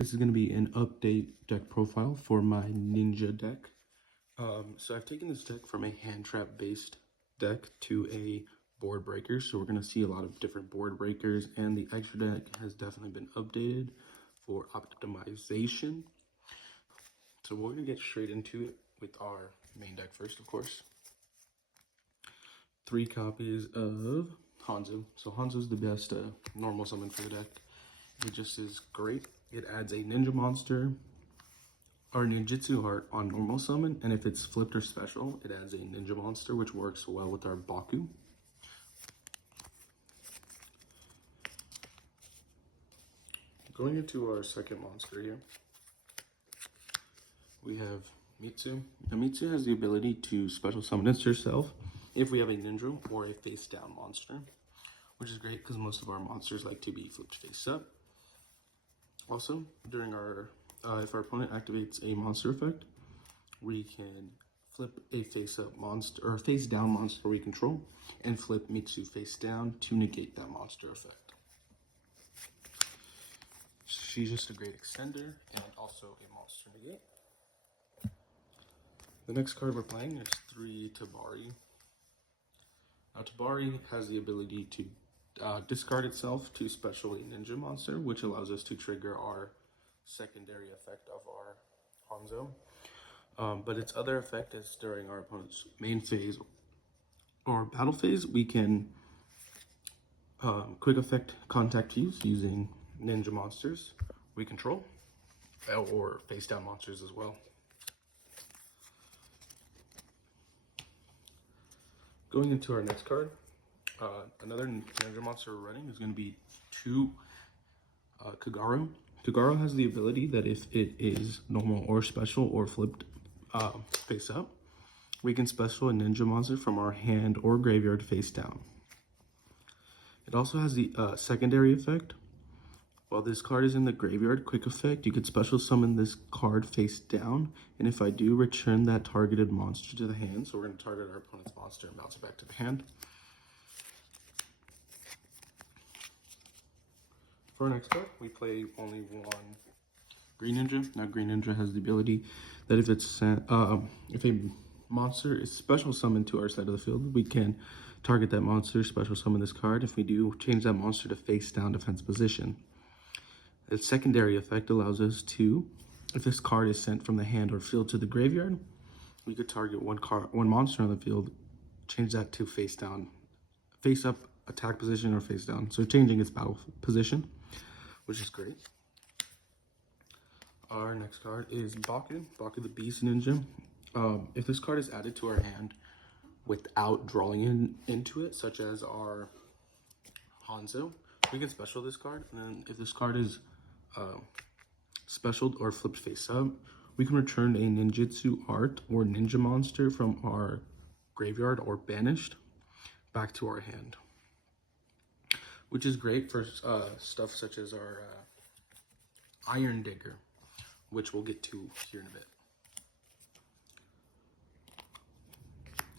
This is going to be an update deck profile for my Ninja deck. So I've taken this deck from a hand trap based deck to a board breaker. So we're going to see a lot of different board breakers, and the extra deck has definitely been updated for optimization. So we're going to get straight into it with our main deck first, of course. 3 copies of Hanzo. So Hanzo's the best normal summon for the deck. It just is great. It adds a ninja monster or ninjutsu heart on normal summon, and if it's flipped or special, it adds a ninja monster, which works well with our Baku. Going into our second monster here, we have Mitsu. Now Mitsu has the ability to special summon herself if we have a ninja or a face down monster, which is great because most of our monsters like to be flipped face up. Also, during our if our opponent activates a monster effect, we can flip a face up monster or face down monster we control and flip Mitsu face down to negate that monster effect. She's just a great extender and also a monster negate. The next card we're playing is 3 Tabari. Now Tabari has the ability to discard itself to special a ninja monster, which allows us to trigger our secondary effect of our Hanzo. But its other effect is during our opponent's main phase or battle phase, we can quick effect contact fuse using ninja monsters we control, or face down monsters as well. Going into our next card, another ninja monster we're running is going to be 2 Kagaro. Kagaro has the ability that if it is normal or special or flipped face up, we can special a ninja monster from our hand or graveyard face down. It also has the secondary effect. While this card is in the graveyard, quick effect, you could special summon this card face down, and if I do, return that targeted monster to the hand. So we're going to target our opponent's monster and bounce it back to the hand. For our next card, we play only 1 Green Ninja. Now Green Ninja has the ability that if it's if a monster is special summoned to our side of the field, we can target that monster, special summon this card. If we do, change that monster to face down defense position. Its secondary effect allows us to, if this card is sent from the hand or field to the graveyard, we could target one monster on the field, change that to face down, face up attack position or face down. So changing its battle position, which is great. Our next card is Baku, Baku the Beast Ninja. If this card is added to our hand without drawing into it, such as our Hanzo, we can special this card, and then if this card is specialed or flipped face up, we can return a ninjutsu art or ninja monster from our graveyard or banished back to our hand, which is great for stuff such as our Iron Digger, which we'll get to here in a bit.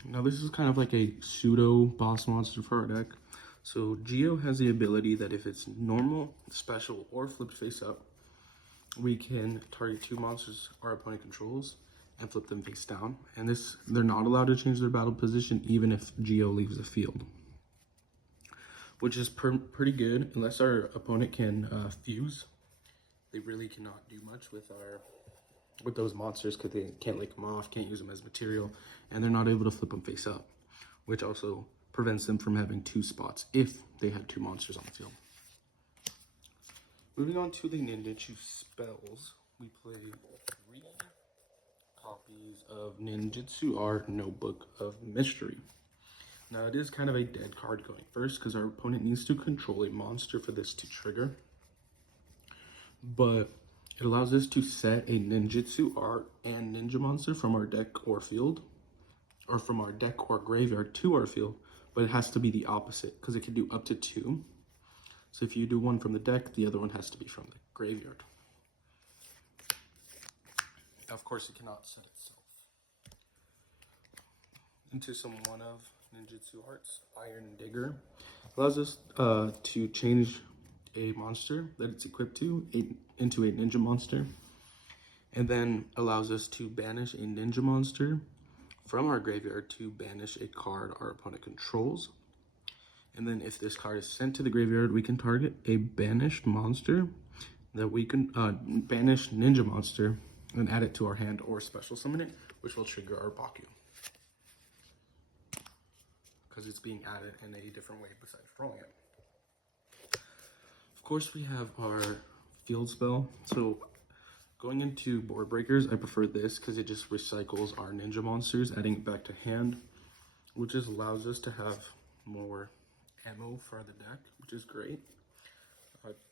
Now this is kind of like a pseudo boss monster for our deck. So Geo has the ability that if it's normal, special, or flipped face up, we can target 2 monsters our opponent controls and flip them face down. And this, they're not allowed to change their battle position even if Geo leaves the field, which is pretty good. Unless our opponent can fuse, they really cannot do much with those monsters because they can't lick them off, can't use them as material, and they're not able to flip them face up, which also prevents them from having 2 spots if they had 2 monsters on the field. Moving on to the Ninjutsu spells, we play 3 copies of Ninjutsu Art Notebook of Mystery. Now it is kind of a dead card going first because our opponent needs to control a monster for this to trigger, but it allows us to set a ninjutsu art and ninja monster from our deck or field, or from our deck or graveyard to our field, but it has to be the opposite because it can do up to 2. So if you do one from the deck, the other one has to be from the graveyard. Of course, it cannot set itself. Into some one of ninjutsu arts, Iron Digger allows us to change a monster that it's equipped to into a ninja monster, and then allows us to banish a ninja monster from our graveyard to banish a card our opponent controls. And then if this card is sent to the graveyard, we can target a banished monster that we can banish ninja monster and add it to our hand or special summon it, which will trigger our Baku. Because it's being added in a different way besides drawing it. Of course, we have our field spell. So going into board breakers, I prefer this because it just recycles our ninja monsters, adding it back to hand, which just allows us to have more ammo for the deck, which is great.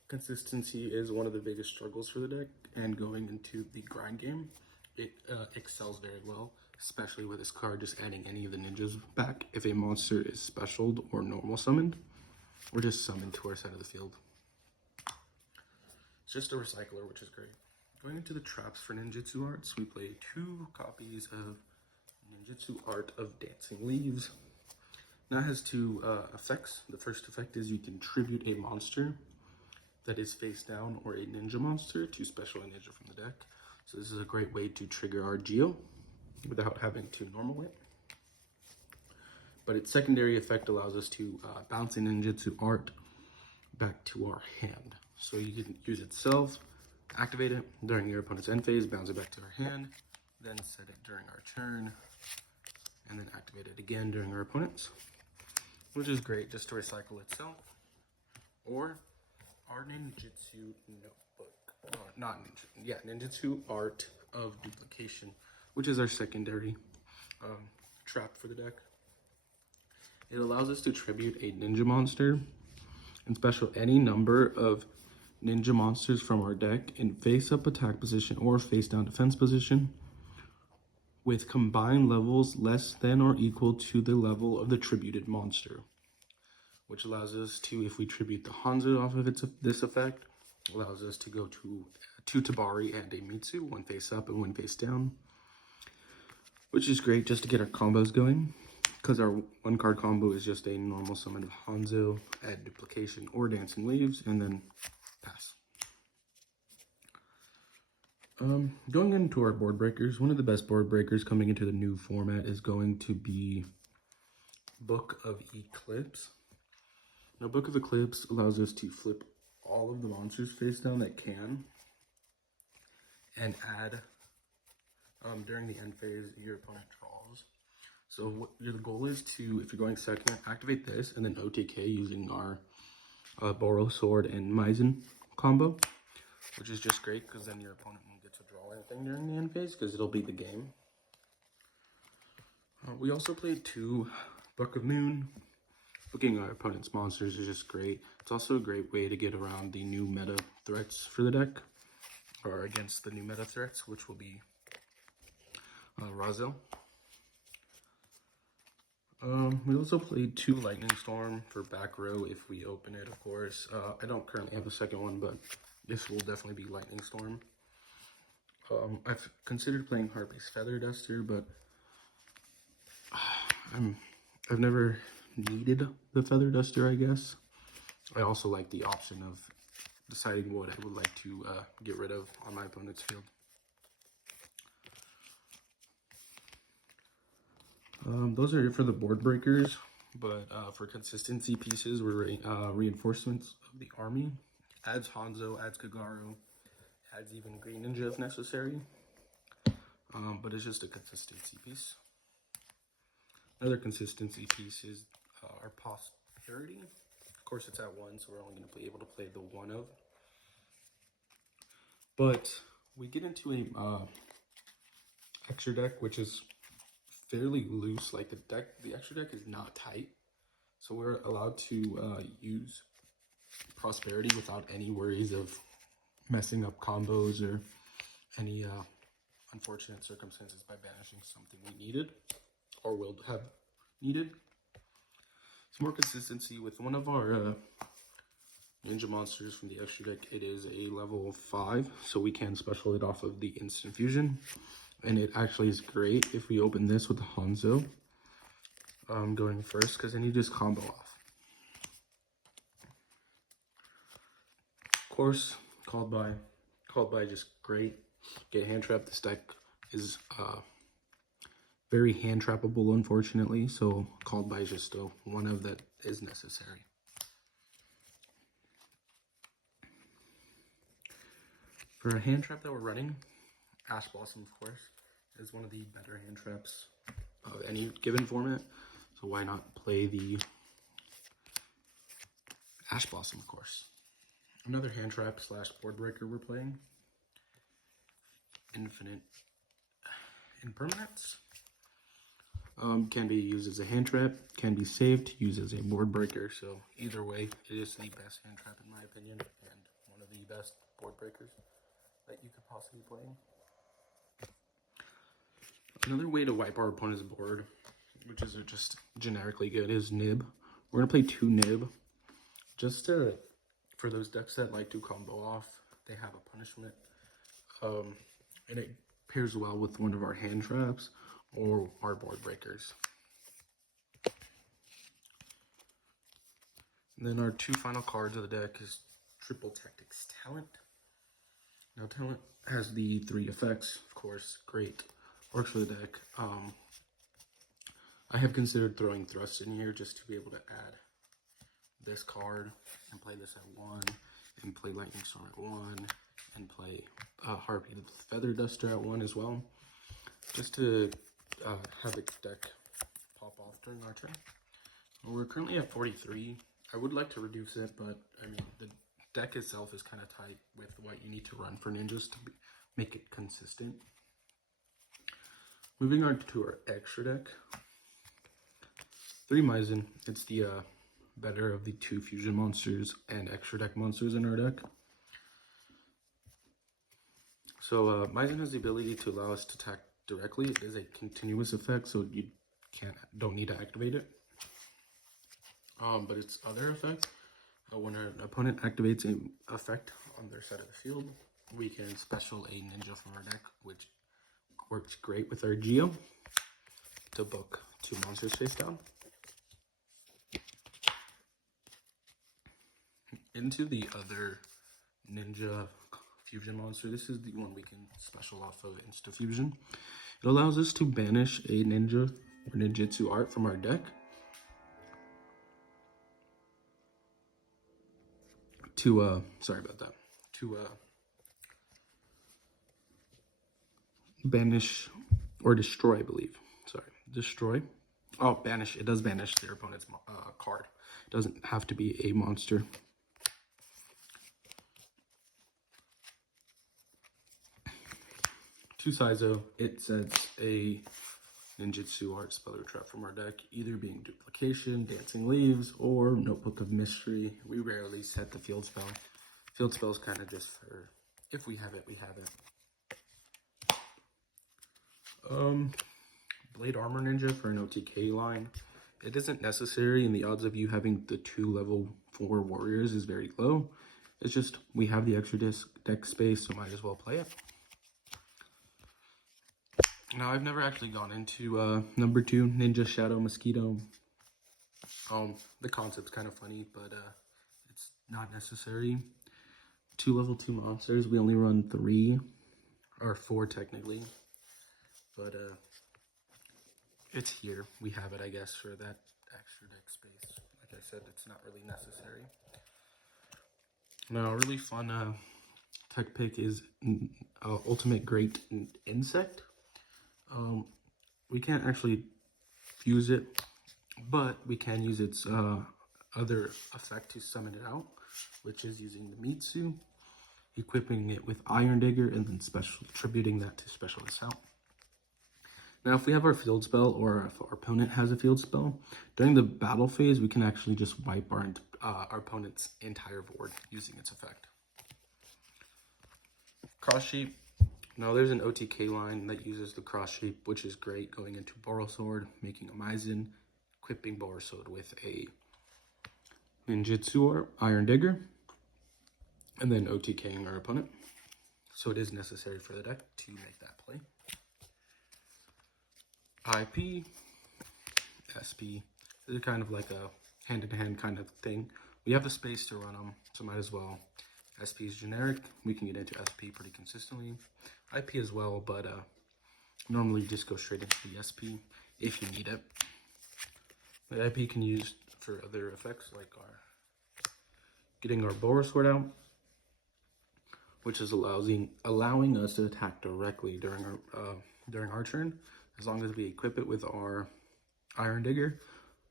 Consistency is one of the biggest struggles for the deck, and going into the grind game, it excels very well, especially with this card just adding any of the ninjas back if a monster is specialed or normal summoned, or just summoned to our side of the field. It's just a recycler, which is great. Going into the traps for ninjutsu arts, we play 2 copies of Ninjutsu Art of Dancing Leaves. Now it has 2 effects. The first effect is you can tribute a monster that is face down or a ninja monster to special a ninja from the deck. So this is a great way to trigger our Geo without having to normal it. But its secondary effect allows us to bounce a ninjutsu art back to our hand. So you can use itself, activate it during your opponent's end phase, bounce it back to our hand, then set it during our turn, and then activate it again during our opponent's, which is great just to recycle itself. Or our ninjutsu notebook, ninjutsu art of duplication, which is our secondary trap for the deck. It allows us to tribute a ninja monster and special any number of ninja monsters from our deck in face up attack position or face down defense position with combined levels less than or equal to the level of the tributed monster, which allows us to, if we tribute the Hanzo off of this effect, allows us to go to 2 Tabari and a Mitsu, 1 face up and 1 face down, which is great just to get our combos going, because our 1 card combo is just a normal summon of Hanzo, add duplication or dancing leaves, and then pass. Going into our board breakers, one of the best board breakers coming into the new format is going to be Book of Eclipse. Now, Book of Eclipse allows us to flip all of the monsters face down that can, and add, during the end phase, your opponent draws. So what the goal is to, if you're going second, activate this, and then OTK using our Boro Sword and Maizen combo, which is just great, because then your opponent won't get to draw anything during the end phase, because it'll be the game. We also played 2 Book of Moon. Booking our opponent's monsters is just great. It's also a great way to get around the new meta threats for the deck, or against the new meta threats, which will be Razel. We also played 2 Lightning Storm for back row if we open it, of course. I don't currently have the second one, but this will definitely be Lightning Storm. I've considered playing Harpy's Feather Duster, but I've never needed the Feather Duster, I guess. I also like the option of deciding what I would like to get rid of on my opponent's field. Those are it for the board breakers, but for consistency pieces, we're reinforcements of the army. Adds Hanzo, adds Kagaru, adds even Green Ninja if necessary, but it's just a consistency piece. Another consistency piece is our Prosperity. Of course, it's at 1, so we're only going to be able to play the 1 of. But we get into a extra deck, which is fairly loose. Like the extra deck is not tight, so we're allowed to use Prosperity without any worries of messing up combos or any unfortunate circumstances by banishing something we needed or will have needed. Some more consistency with one of our ninja monsters from the extra deck. It is a level 5, so we can special it off of the instant fusion, and it actually is great if we open this with the Hanzo going first, because then you just combo off. course, called by just great. Get hand trapped. This deck is very hand trappable, unfortunately. So called by is just one of that is necessary. For a hand trap that we're running, Ash Blossom, of course, is one of the better hand traps of any given format. So why not play the Ash Blossom, of course. Another hand trap / board breaker we're playing. Infinite Impermanence. Can be used as a hand trap, can be saved, used as a board breaker. So either way, it is the best hand trap in my opinion, and one of the best board breakers that you could possibly play. Another way to wipe our opponent's board, which is just generically good, is Nib. We're gonna play 2 Nib, just for those decks that like to combo off. They have a punishment, and it pairs well with one of our hand traps or our board breakers. And then our 2 final cards of the deck is Triple Tactics Talent. Now Talent has the 3 effects, of course, great. Works for the deck. I have considered throwing Thrust in here just to be able to add this card and play this at 1, and play Lightning Storm at 1, and play Harpy the Feather Duster at 1 as well, just to have the deck pop off during our turn. We're currently at 43. I would like to reduce it, but I mean, the deck itself is kind of tight with what you need to run for ninjas to make it consistent. Moving on to our extra deck. 3 Maizen. It's the better of the 2 fusion monsters and extra deck monsters in our deck. So Maizen has the ability to allow us to attack directly. It is a continuous effect, so you don't need to activate it. But its other effect, when an opponent activates an effect on their side of the field, we can special a ninja from our deck, which works great with our Geo to book 2 monsters face down. Into the other ninja fusion monster, this is the one we can special off of Insta Fusion. It allows us to banish a ninja or ninjutsu art from our deck to banish or destroy, I believe. Destroy. Oh, banish. It does banish their opponent's card. It doesn't have to be a monster. To Saizo, it sets a ninjutsu art spell or trap from our deck, either being Duplication, Dancing Leaves, or Notebook of Mystery. We rarely set the field spell. Field spell is kind of just for, if we have it, we have it. Blade Armor Ninja for an OTK line. It isn't necessary, and the odds of you having the 2 level 4 warriors is very low. It's just, we have the extra deck space, so might as well play it. Now, I've never actually gone into number 2, Ninja Shadow Mosquito. The concept's kind of funny, but it's not necessary. 2 level 2 monsters, we only run 3, or 4 technically. But it's here. We have it, I guess, for that extra deck space. Like I said, it's not really necessary. Now, a really fun tech pick is Ultimate Great Insect. We can't actually fuse it, but we can use its other effect to summon it out, which is using the Mitsu, equipping it with Iron Digger, and then attributing that to special this out. Now, if we have our field spell, or if our opponent has a field spell, during the battle phase, we can actually just wipe our opponent's entire board using its effect. Cross Sheep. Now, there's an OTK line that uses the Cross Sheep, which is great, going into Borosword, making a Maizen, equipping Borosword with a Ninjutsu or Iron Digger, and then OTKing our opponent. So it is necessary for the deck to make that play. IP, SP, they're kind of like a hand-in-hand kind of thing. We have the space to run them, so might as well SP is generic. We can get into SP pretty consistently. IP as well, but normally just go straight into the SP if you need it. The IP can use for other effects like getting our Boar Sword out, which is allowing us to attack directly during our turn, as long as we equip it with our Iron Digger.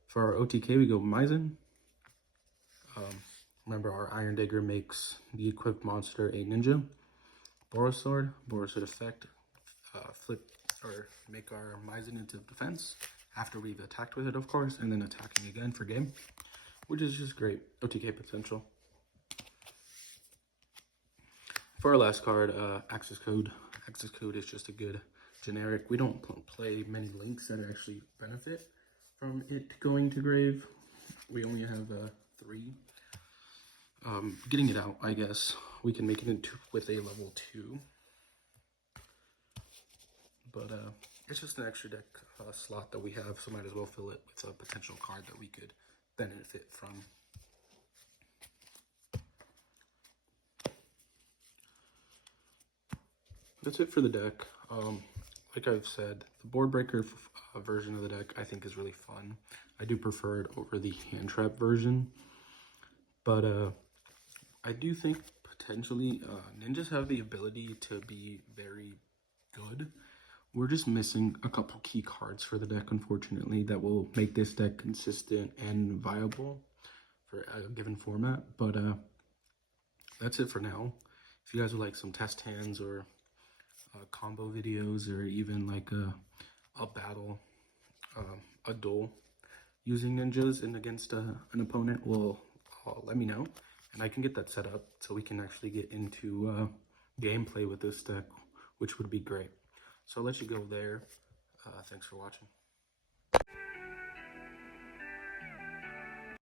For our OTK, we go Maizen. Remember, our Iron Digger makes the equipped monster a ninja. Boar Sword effect, flip or make our Maizen into defense after we've attacked with it, of course, and then attacking again for game, which is just great OTK potential. For our last card, Access Code. Access Code is just a good generic. We don't play many links that actually benefit from it going to grave. We only have 3. Getting it out, I guess, we can make it into with a level 2. But it's just an extra deck slot that we have, so might as well fill it with a potential card that we could benefit from. That's it for the deck. Like I've said, the board breaker version of the deck I think is really fun. I do prefer it over the hand trap version, but I do think potentially ninjas have the ability to be very good. We're just missing a couple key cards for the deck, unfortunately, that will make this deck consistent and viable for a given format. But that's it for now. If you guys would like some test hands or combo videos, or even like a battle, a duel using ninjas and against an opponent, will let me know, and I can get that set up so we can actually get into gameplay with this deck, which would be great. So I'll let you go there. Thanks for watching.